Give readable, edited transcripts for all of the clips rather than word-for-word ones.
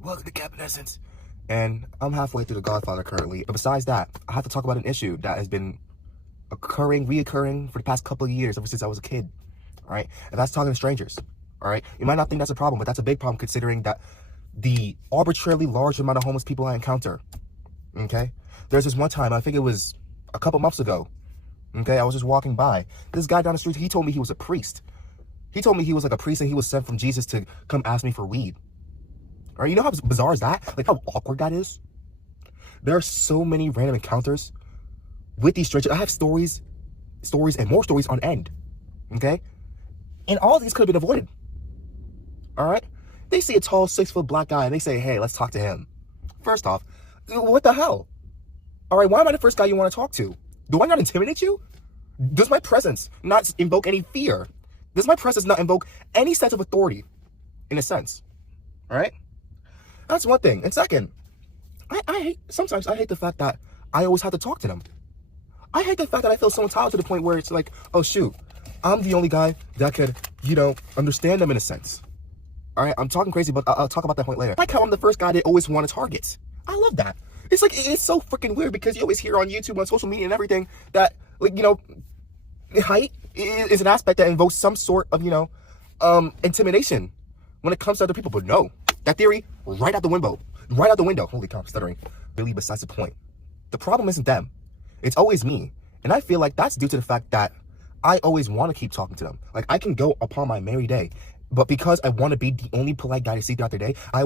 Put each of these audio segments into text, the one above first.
welcome to Captain Essence. And I'm halfway through The Godfather currently. But besides that, I have to talk about an issue that has been reoccurring for the past couple of years, ever since I was a kid. All right? And that's talking to strangers. All right? You might not think that's a problem, but that's a big problem considering that the arbitrarily large amount of homeless people I encounter. Okay? There's this one time, I think it was a couple months ago. Okay? I was just walking by. This guy down the street, he told me he was a priest. He told me he was like a priest and he was sent from Jesus to come ask me for weed. All right, you know how bizarre is that? Like how awkward that is? There are so many random encounters with these strangers. I have stories and more stories on end. Okay? And all of these could have been avoided. All right? They see a tall 6-foot black guy and they say, hey, let's talk to him. First off, what the hell? All right, why am I the first guy you want to talk to? Do I not intimidate you? Does my presence not invoke any fear? Does my presence not invoke any sense of authority, in a sense? All right? That's one thing. And second, sometimes I hate the fact that I always have to talk to them. I hate the fact that I feel so entitled to the point where it's like, oh shoot, I'm the only guy that could, understand them in a sense. All right, I'm talking crazy, but I'll talk about that point later. Like how I'm the first guy they always want to target. I love that. It's like, it's so freaking weird because you always hear on YouTube, on social media and everything that, height is an aspect that invokes some sort of, intimidation when it comes to other people. But no, that theory, right out the window. Right out the window. Holy cow, I'm stuttering. Really besides the point. The problem isn't them. It's always me. And I feel like that's due to the fact that I always want to keep talking to them. Like, I can go upon my merry day. But because I want to be the only polite guy to see throughout the day, I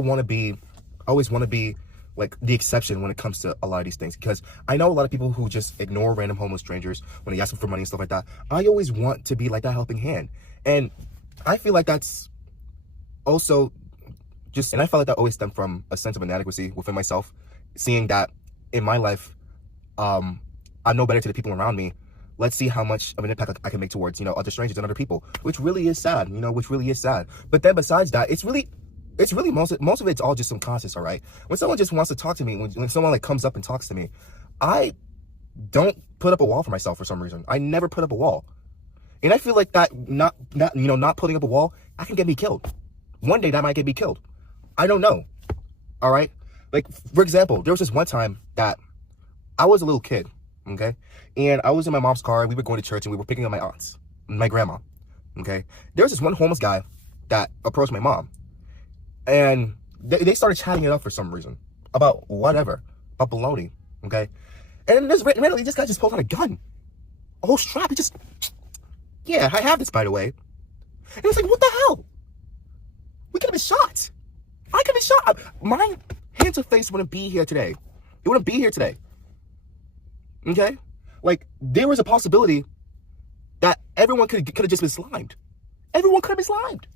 always want to be, like, the exception when it comes to a lot of these things. Because I know a lot of people who just ignore random homeless strangers when they ask them for money and stuff like that. I always want to be like that helping hand. And I feel like that's also and I felt like that always stemmed from a sense of inadequacy within myself, seeing that in my life, I'm no better to the people around me. Let's see how much of an impact I can make towards, other strangers and other people, which really is sad, which really is sad. But then besides that, it's really most of it's all just some conscious, all right? When someone just wants to talk to me, when someone like comes up and talks to me, I don't put up a wall for myself for some reason. I never put up a wall. And I feel like that not putting up a wall, that can get me killed. One day that might get me killed. I don't know. All right? Like, for example, there was this one time that I was a little kid, okay? And I was in my mom's car, and we were going to church, and we were picking up my aunts, my grandma, okay? There was this one homeless guy that approached my mom, and they started chatting it up for some reason about whatever, about baloney, okay? And randomly, this guy just pulled out a gun, a whole strap. He just, yeah, I have this, by the way. And it's like, what the hell? We could have been shot. I could have been shot. My hands or face wouldn't be here today. It wouldn't be here today. Okay? Like, there was a possibility that everyone could have just been slimed. Everyone could have been slimed.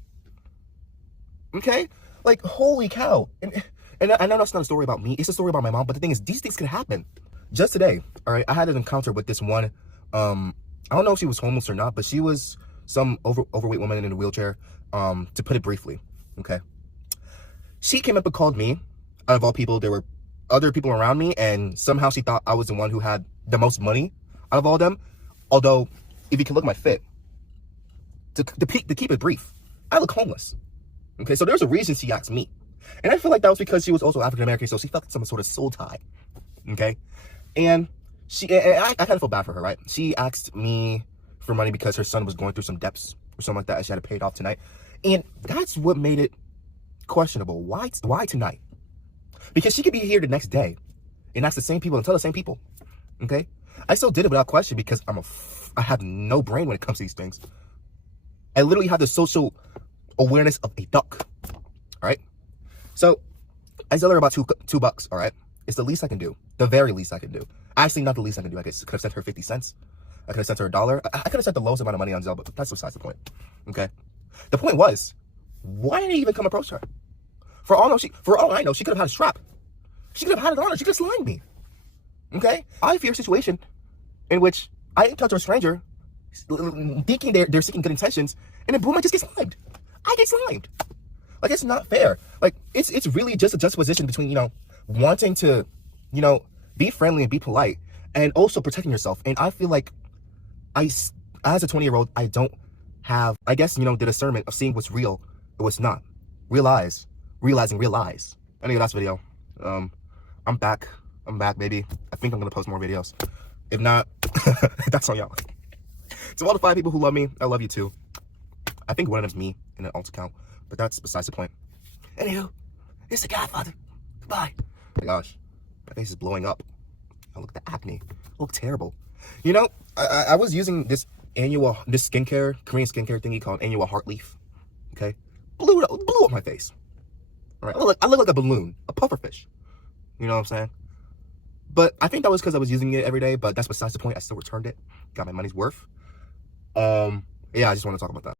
Okay? Like, holy cow. And I know that's not a story about me. It's a story about my mom. But the thing is, these things can happen. Just today, all right, I had an encounter with this one. I don't know if she was homeless or not, but she was some overweight woman in a wheelchair, to put it briefly. Okay? She came up and called me. Out of all people, there were other people around me, and somehow she thought I was the one who had the most money out of all of them. Although, if you can look at my fit, to keep it brief, I look homeless. Okay, so there's a reason she asked me. And I feel like that was because she was also African-American, so she felt some sort of soul tie. Okay? And I kind of feel bad for her, right? She asked me for money because her son was going through some debts or something like that, and she had to pay it off tonight. And that's what made it questionable. Why tonight? Because she could be here the next day and ask the same people and tell the same people. Okay? I still did it without question because I have no brain when it comes to these things. I literally have the social awareness of a duck. All right? So I tell her about $2, all right? It's the least I can do. The very least I can do. Actually, not the least I can do. I could have sent her 50 cents. I could have sent her $1. I could have sent the lowest amount of money on Zelle, but that's besides the point. Okay? The point was, why didn't he even come approach her? For all I know, she could have had a strap. She could have had it on her. She could have slimed me. Okay? I fear a situation in which I encounter a stranger thinking they're seeking good intentions, and then boom, I just get slimed. I get slimed. Like, it's not fair. Like, it's really just a juxtaposition between, wanting to, be friendly and be polite, and also protecting yourself. And I feel like as a 20-year-old, I don't have, I guess, the discernment of seeing what's real or what's not. Realizing real lies. Anyway, last video. I'm back. I'm back, baby. I think I'm gonna post more videos. If not, that's on y'all. To all the 5 people who love me, I love you too. I think one of them's me in an alt account, but that's besides the point. Anywho, it's the Godfather. Goodbye. Oh my gosh, my face is blowing up. Oh, look at the acne. I look terrible. You know, I was using this skincare, Korean skincare thingy called Annual Heart Leaf. Okay, blew up my face. All right, I look like a balloon, a pufferfish. You know what I'm saying? But I think that was because I was using it every day. But that's besides the point. I still returned it. Got my money's worth. Yeah, I just want to talk about that.